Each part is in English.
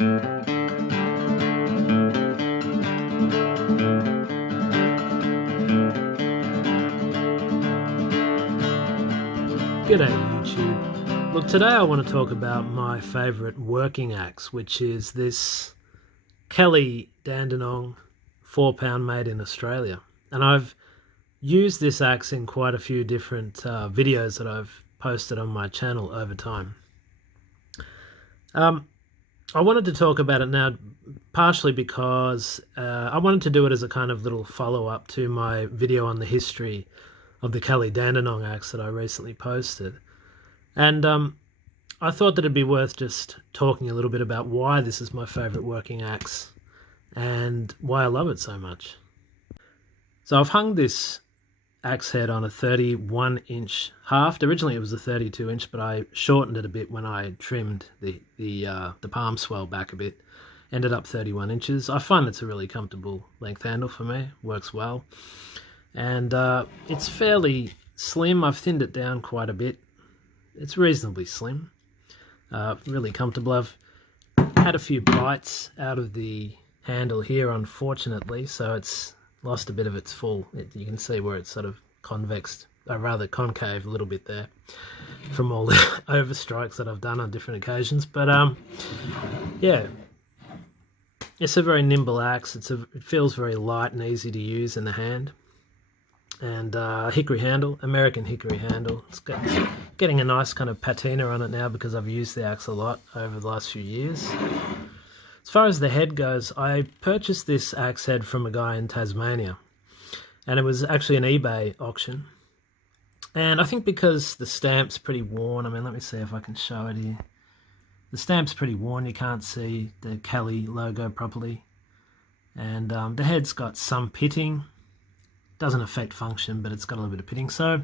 G'day YouTube. Look, today I want to talk about my favourite working axe, which is this Kelly Dandenong 4-pound made in Australia. And I've used this axe in quite a few different videos that I've posted on my channel over time. I wanted to talk about it now partially because I wanted to do it as a kind of little follow-up to my video on the history of the Kelly Dandenong axe that I recently posted. And I thought that it'd be worth just talking a little bit about why this is my favourite working axe and why I love it so much. So I've hung this axe head on a 31-inch haft. Originally it was a 32-inch, but I shortened it a bit when I trimmed the palm swell back a bit. Ended up 31 inches. I find it's a really comfortable length handle for me. Works well. And it's fairly slim. I've thinned it down quite a bit. It's reasonably slim. Really comfortable. I've had a few bites out of the handle here, unfortunately, so it's lost a bit of its full. You can see where it's sort of convexed, or rather concave a little bit there from all the overstrikes that I've done on different occasions. But yeah, it's a very nimble axe. It feels very light and easy to use in the hand. And hickory handle, American hickory handle. It's getting a nice kind of patina on it now because I've used the axe a lot over the last few years. As far as the head goes, I purchased this axe head from a guy in Tasmania, and it was actually an eBay auction. And I think because the stamp's pretty worn, I mean, let me see if I can show it here. The stamp's pretty worn, you can't see the Kelly logo properly. And the head's got some pitting. Doesn't affect function, but it's got a little bit of pitting. So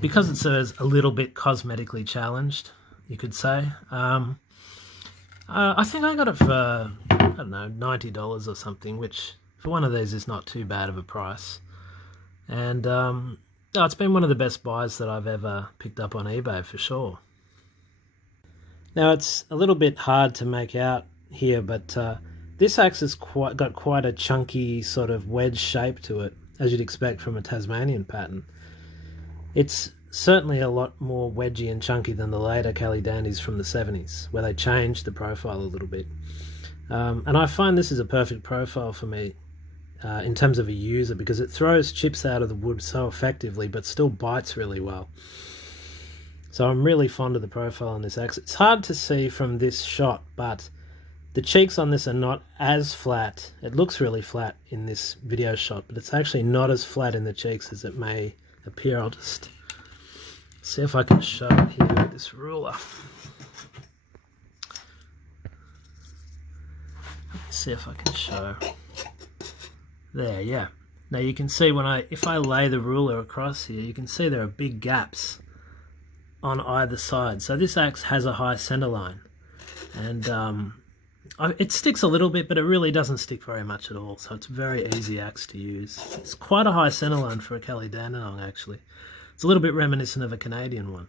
because it's a little bit cosmetically challenged, you could say, I think I got it for, I don't know, $90 or something, which for one of these is not too bad of a price. And it's been one of the best buys that I've ever picked up on eBay for sure. Now it's a little bit hard to make out here, but this axe has got quite a chunky sort of wedge shape to it, as you'd expect from a Tasmanian pattern. It's certainly a lot more wedgy and chunky than the later Kelly Dandies from the 70s, where they changed the profile a little bit. And I find this is a perfect profile for me in terms of a user, because it throws chips out of the wood so effectively, but still bites really well. So I'm really fond of the profile on this axe. It's hard to see from this shot, but the cheeks on this are not as flat. It looks really flat in this video shot, but it's actually not as flat in the cheeks as it may appear. I'll just see if I can show it here with this ruler. Let me see if I can show. There, yeah. Now you can see if I lay the ruler across here, you can see there are big gaps on either side. So this axe has a high center line, and it sticks a little bit, but it really doesn't stick very much at all, so it's a very easy axe to use. It's quite a high centerline for a Kelly Dandenong, actually. It's a little bit reminiscent of a Canadian one.